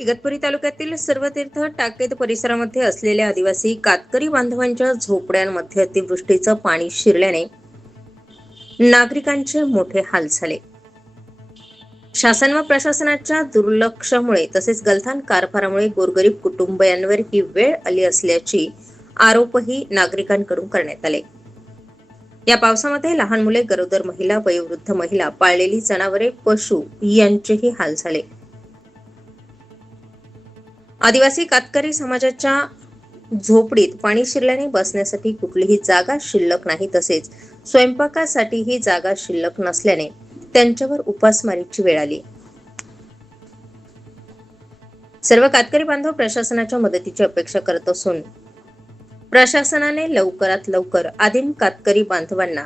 इगतपुरी तालुक्यातील सर्वतीर्थ टाकेद परिसरामध्ये असलेल्या आदिवासी कातकरी बांधवांच्या झोपड्यांमध्ये अतिवृष्टीचं पाणी शिरल्याने नागरिकांचे मोठे हाल झाले। शासन व प्रशासनाच्या दुर्लक्षामुळे तसेच गलथान कारभारामुळे गोरगरीब कुटुंबियांवर ही वेळ आली असल्याची आरोपही नागरिकांकडून करण्यात आले। या पावसामध्ये लहान मुले, गरोदर महिला, वयोवृद्ध महिला, पाळलेली जनावरे, पशु यांचेही हाल झाले। आदिवासी कातकरी समाजाच्या झोपडीत पाणी शिरल्याने बसण्यासाठी कुठलीही जागा शिल्लक नाही, तसेच स्वयंपाकासाठीही जागा शिल्लक नसल्याने त्यांच्यावर उपासमारीची वेळ आली। सर्व कातकरी बांधव प्रशासनाच्या मदतीची अपेक्षा करत असून प्रशासनाने लवकरात लवकर आदिम कातकरी बांधवांना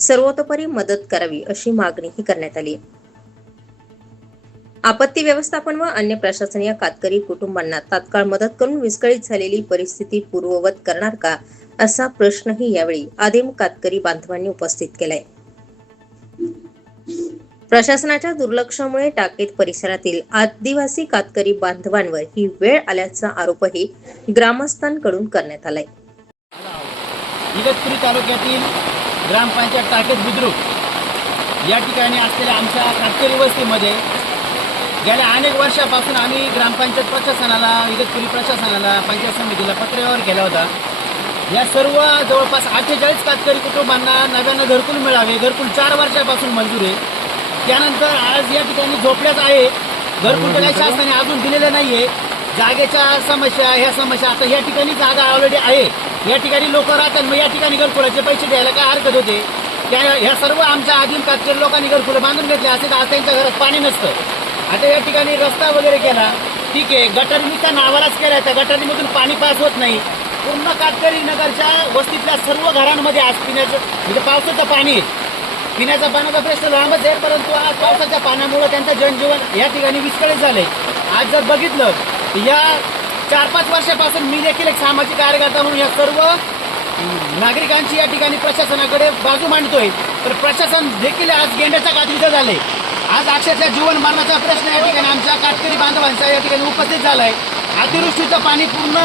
सर्वतोपरी मदत करावी अशी मागणीही करण्यात आली। आपत्ती व्यवस्थापन व अन्य प्रशासनीय कातकरी कुटुंबांना तात्काळ मदत करून विस्कळीत झालेली परिस्थिती पूर्ववत करणार का, असा प्रश्नही यावेळी आदिम कातकरी बांधवांनी उपस्थित केलाय। प्रशासनाच्या दुर्लक्षामुळे टाकेद परिसरातील आदिवासी कातकरी बांधवांवर ही वेळ आल्याचा आरोपही ग्रामस्थांकडून करण्यात आलाय। इगतपुरी तालुक्यातील ग्रामपंचायत टाकेद बुद्रुक या ठिकाणी असलेल्या आमच्या कातकरी वस्तीमध्ये गेल्या अनेक वर्षापासून आम्ही ग्रामपंचायत प्रशासनाला, इगतपुरी प्रशासनाला, पंचायत समितीला पत्रव्यवहार केला होता। या सर्व जवळपास 48 कातकरी कुटुंबांना नव्यानं घरकुल मिळावे, घरकुल 4 वर्षापासून मंजूर आहे। त्यानंतर आज या ठिकाणी झोपड्याच आहे, घरकुल काही शासनाने अजून दिलेलं नाहीये। जागेच्या समस्या, ह्या समस्या, आता या ठिकाणी जागा ऑलरेडी आहे, या ठिकाणी लोक राहतात, मग या ठिकाणी घरकुलाचे पैसे द्यायला काय हरकत होते? ह्या सर्व आमच्या आदिम कातकरी लोकांनी घरकुलं बांधून घेतले असे तर आज त्यांच्या घरात पाणी नसतं। आता या ठिकाणी रस्ता वगैरे केला, ठीक आहे, गटारीचा नावालाच केला, त्या गटारीमधून पाणी पास होत नाही। पूर्ण कातकरी नगरच्या वस्तीतल्या सर्व घरांमध्ये आज पिण्याचं म्हणजे पावसाचं पाणी आहे। पिण्याच्या पाण्याचा प्रश्न लांबच आहे, परंतु आज पावसाच्या पाण्यामुळे त्यांचं जनजीवन या ठिकाणी विस्कळीत झालंय। आज जर बघितलं या 4-5 वर्षापासून मी देखील एक सामाजिक कार्यकर्ता म्हणून या सर्व नागरिकांची या ठिकाणी प्रशासनाकडे बाजू मांडतोय, तर प्रशासन देखील आज गेंड्याच्या काठीचं झालंय। आज अक्षरशः जीवन मरणाचा प्रश्न या ठिकाणी आमच्या कातकरी बांधवांचा या ठिकाणी उपस्थित झालाय। अतिवृष्टीचं पाणी पूर्ण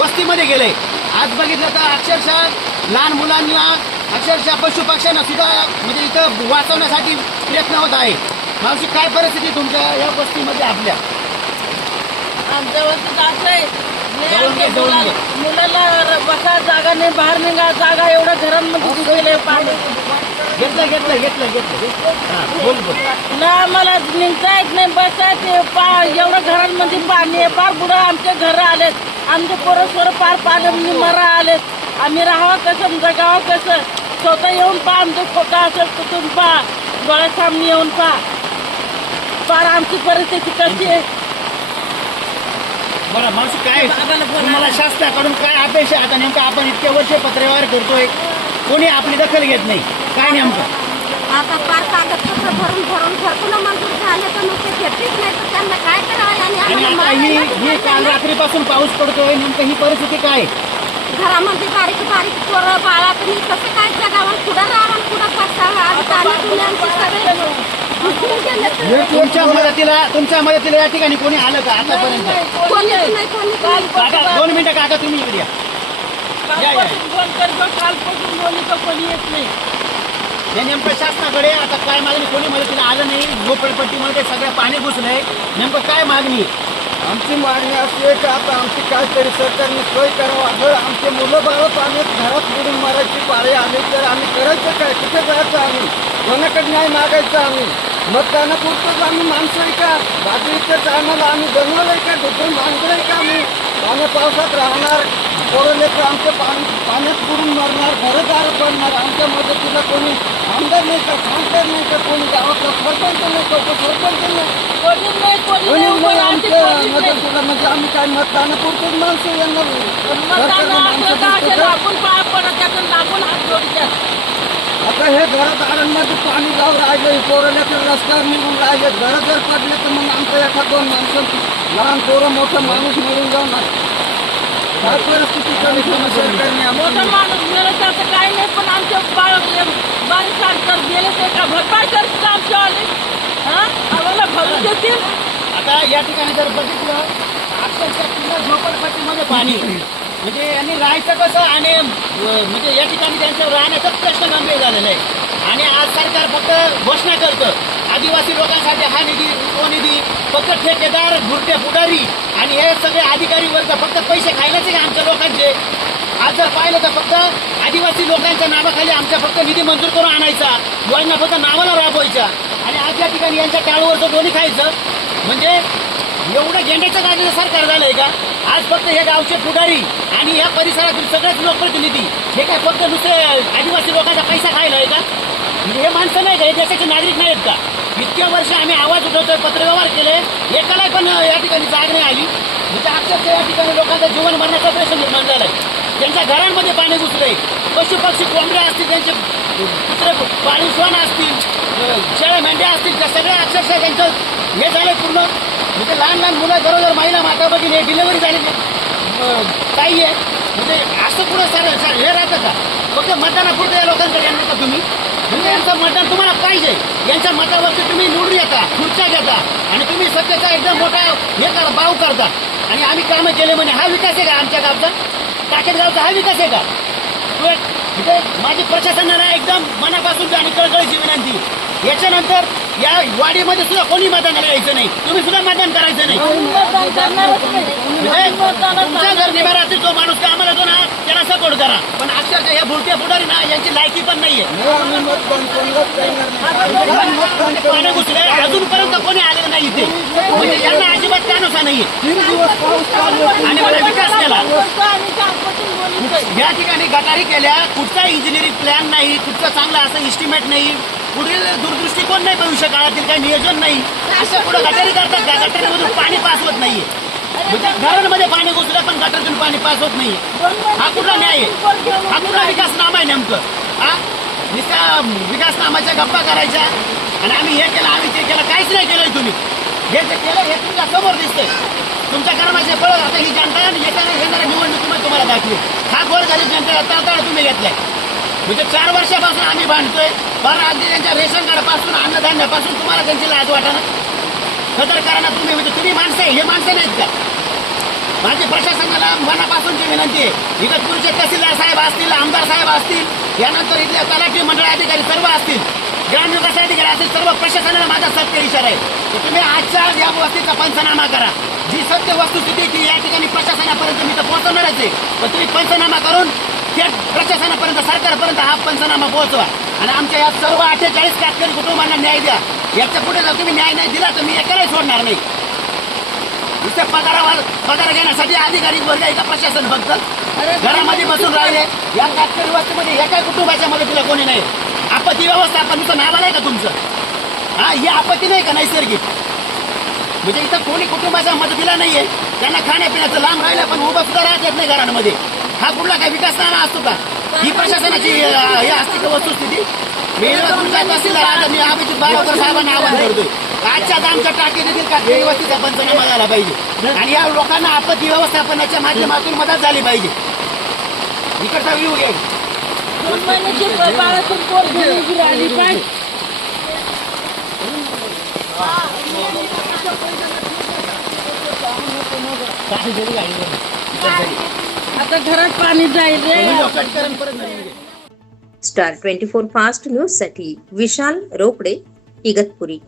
वस्तीमध्ये गेलंय। आज बघितलं तर अक्षरशः लहान मुलांना, अक्षरशः पशुपक्ष्यांना सुद्धा म्हणजे इथं वाचवण्यासाठी प्रयत्न होत आहे। मावशी, काय परिस्थिती तुमच्या या वस्तीमध्ये आपल्या? आमच्या वस्तीत असं आहे, मुलाला बसा जागा नाही, बाहेर निघा जागा, एवढ्या घरांमध्ये गेले पाणी। घेतलं बोल ना आम्हाला निघता येत नाही, बसा एवढ्या घरांमध्ये पाणी आहे, फार बुडं आमचे घर आलेत, आमचे पोरं पार पाणी मरा आलेत। आम्ही राहावं कसं, जगावं कसं? स्वतः येऊन पहा, आमचं स्वतः असेल कुठून पहा, डोळ्यासामने येऊन पहा, फार आमची परिस्थिती कशी आहे। बरं मावशी, काय तुम्हाला शासनाकडून काय अपेक्षा? आता नेमकं आपण इतके वर्ष पत्रव्यवहार करतोय, कोणी आपली दखल घेत नाही, काय नेमकं? आता फार कागदपत्र भरून घरकुलं मंजूर झाले तर मग ते घेतलीच नाही, तर त्यांना काय करावं? आणि आता ही काल रात्रीपासून पाऊस पडतोय, नेमकं ही परिस्थिती काय? घरामध्ये बारीक पोरं बाळा, तुम्ही कसं काय जगावं? पुढं राहावं, पुढं बसावं? आज पाणी पिण्याची सगळे तुमच्या मदतीला या ठिकाणी कोणी आलं का आतापर्यंत? कोणीच नाही, काका 2 मिनिटं, काका तुम्ही इकडे या। कालपासून कोणी येत नाही। हे नेमकं शासनाकडे आता काय मागणी? कोणी मदतीला आलं नाही, झोपडपट्टीमध्ये सगळं पाणी घुसलंय, नेमकं काय मागणी? आमची मागणी अशी आहे की आता आमची काहीतरी सरकारने सोय करावा। जर आमचे मुलं बाळं पाण्यात घरात बुडून मारायची पाळी आली तर आम्ही करायचं काय? कुठे जायचं? आम्ही कोणाकडे न्याय मागायचं? आम्ही मतदानापुरतंच आम्ही माणसं आहे का? बाजरीच्या टायमाला आम्ही बनवलं आहे का? दुसरं मांजर आहे का? आम्ही पाण्या पावसात राहणार, पोरं लेकरं आमचं पाण्यात बुडून मरणार, घरदार पडणार। आमच्या मदतीला कोणी आमदार नाही का, खासदार नाही का, कोणी गावातला सरपंच नाही का, उपसरपंच नाही, कोणी नाही आमच्या मदतीला। म्हणजे आम्ही काय मतदानापुरतंच माणसं यांना आता हे घरदारांमध्ये पाणी जाऊन राहिले, पोरं लेकरं रस्त्यावर निघून राहिले, घरं जर पडले तर मग आमचं 1-2 माणसं, लहान पोरं मोठं माणूस मिळून जाऊन काय परिस्थिती सरकारने? मोठा माणूस गेलं तर काही नाही, पण आमच्या बारीक गेले ते का भरपाई करतील आमच्यावाले? आम्हाला भरून देतील? आता या ठिकाणी जर बघितलं अक्षरशः पूर्ण झोपडपट्टीमध्ये पाणी, म्हणजे यांनी राहायचं कसं आणि म्हणजे या ठिकाणी त्यांचं राहण्याचा प्रश्न गंभीर झालेला आहे. आणि आज सरकार फक्त घोषणा करतं आदिवासी लोकांसाठी हा निधी तो निधी, फक्त ठेकेदार भुरटे पुढारी आणि हे सगळे अधिकारी वर्ग फक्त पैसे खायलाच का आमच्या लोकांचे. आज जर पाहिलं तर फक्त आदिवासी लोकांच्या नावाखाली आमच्या फक्त निधी मंजूर करून आणायचा, योजना फक्त नावाला राबवायच्या आणि आज या ठिकाणी यांच्या टाळूवरचं दोन्ही खायचं. म्हणजे एवढं गेंड्याचं गाडीचं सरकार झालंय का? आज फक्त हे गावचे पुढारी आणि या परिसरातील सगळेच लोकप्रतिनिधी हे काय फक्त नुसते आदिवासी लोकांचा पैसा खायला आहे का? म्हणजे हे माणसं नाही का? हे देशाचे नागरिक नाहीत का? इतक्या वर्ष आम्ही आवाज उठवतोय, पत्रव्यवहार केले, एकाला पण या ठिकाणी जाग नाही आली. म्हणजे अक्षरशः या ठिकाणी लोकांचा जीवन मरण्याचा प्रश्न निर्माण झालाय. त्यांच्या घरांमध्ये पाणी घुसलंय. पशु पक्षी कोंबड्या असतील, त्यांचे कुत्रे पाळीव श्वान असतील, शेळ्या मेंढ्या असतील, त्या सगळ्या अक्षरशः त्यांचं हे झालंय पूर्ण. म्हणजे लहान लहान मुलं बरोबर महिला माता भगिनी डिलिव्हरी झालेली ताई आहे. म्हणजे असं पुढं सर हे राहतं का? फक्त मतदानापुरतं या लोकांकडे येणार का तुम्ही? म्हणजे यांचं मतदान तुम्हाला पाहिजे. यांच्या मतावरती तुम्ही निवडून येता, खुर्च्या घेता आणि तुम्ही सत्तेचा एकदम मोठा हे करा बाव करता आणि आम्ही कामं केले म्हणे. हा विकास आहे का आमच्या गावचा? टाकेद गावचा हा विकास आहे का? म्हणजे माझी प्रशासनाला एकदम मनापासून आणि कळकळीची विनंती, याच्यानंतर या वाडीमध्ये सुद्धा कोणी मतदानाला यायचं नाही, तुम्ही सुद्धा मतदान करायचं नाही. तुमच्या जर निवारातील जो माणूस का आम्हाला जो ना त्याला सपोर्ट करा, पण अक्षरशः या भुरट्या पुढारी ना यांची लायकी पण नाहीये. पाणी घुसले अजूनपर्यंत कोणी आलेलं नाही इथे, म्हणजे यांना अजिबात कानोसा नाहीये आणि मला विकास केला. या ठिकाणी गटारी केल्या, कुठचा इंजिनिअरिंग प्लॅन नाही, कुठचा चांगला असं इस्टिमेट नाही, पुढील दूरदृष्टिकोन नाही, भविष्य काळातील काही नियोजन नाही. असं पुढे गटारी करतात का? गटारीमधून पाणी पास होत नाहीये. म्हणजे घरांमध्ये पाणी घुसलं पण गटारीतून पाणी पास होत नाहीये. हा कुठला न्याय आहे? हा कुठला विकासनामा आहे नेमकं? हा नुसत्या विकासनामाच्या गप्पा करायच्या आणि आम्ही हे केलं आम्ही ते केलं, काहीच नाही केलंय तुम्ही. हे जे केलं हे तुमच्या समोर दिसतंय. तुमच्या कर्माचे फळ आता ही जनता येणाऱ्या निवडणुकीमध्ये तुम्हाला दाखली. हा गोरगरीब जनतेला तळतळ तुम्ही घेतलाय. म्हणजे 4 वर्षापासून आम्ही भांडतोय, पण अगदी त्यांच्या रेशन कार्डपासून अन्नधान्यापासून तुम्हाला त्यांची लाज वाटाना खतर करा ना तुम्ही. म्हणजे तुम्ही माणसं आहे, हे माणसं नाहीत का? माझी प्रशासनाला मनापासूनची विनंती आहे, इगतपुरीचे तहसीलदार साहेब असतील, आमदार साहेब असतील, यानंतर इथले तलाठी मंडळ अधिकारी सर्व असतील, ग्रामविकास अधिकारी असतील, सर्व प्रशासनाला माझा सत्य इशारा आहे की तुम्ही आजच्या या वस्तीचा पंचनामा करा. जी सत्य वस्तुस्थिती ती या ठिकाणी प्रशासनापर्यंत मी तर पोहोचवणारच आहे, पण तुम्ही पंचनामा करून थेट प्रशासनापर्यंत सरकारपर्यंत हा पंचनामा पोहोचवा आणि आमच्या या सर्व 48 कातकरी कुटुंबांना न्याय द्या. याच्या पुढे जर तुम्ही न्याय नाही दिला तर मी एकालाही सोडणार नाही. नुसते पगार घेण्यासाठी अधिकारी वर्ग एका प्रशासन फक्त घरामध्ये बसून राहिले. या कातकरी वस्तीमध्ये एका कुटुंबाच्या मदतीला कोणी नाही. आपत्ती व्यवस्थापन नुसतं नाव आहे का तुमचं? हा, ही आपत्ती नाही का नैसर्गिक? म्हणजे इथं कोणी कुटुंबाच्या मदतीला नाहीये. त्यांना खाण्यापिण्याचं लांब राहिलं पण उभं सुद्धा राहत येत नाही घरांमध्ये. हा कुठला काही विकासनामा असतो का? ही प्रशासनाची हे असते का वस्तुस्थिती? मी तुमच्या तहसीलदार मी अभिजित बारावकर साहेबांना आवाहन करतोय, आजच्याच आमच्या टाकी देखील कातकरी वस्तीचा पंचनामा झाला पाहिजे आणि या लोकांना आपत्ती व्यवस्थापनाच्या माध्यमातून मदत झाली पाहिजे. इकडचा व्ह्यू घे. 2 महिन्याची बाळातून पोर घेऊन आली पाहिजे. आता घरात पाणी जाईल रे. स्टार 24 फास्ट न्यूज साठी विशाल रोकडे, इगतपुरी.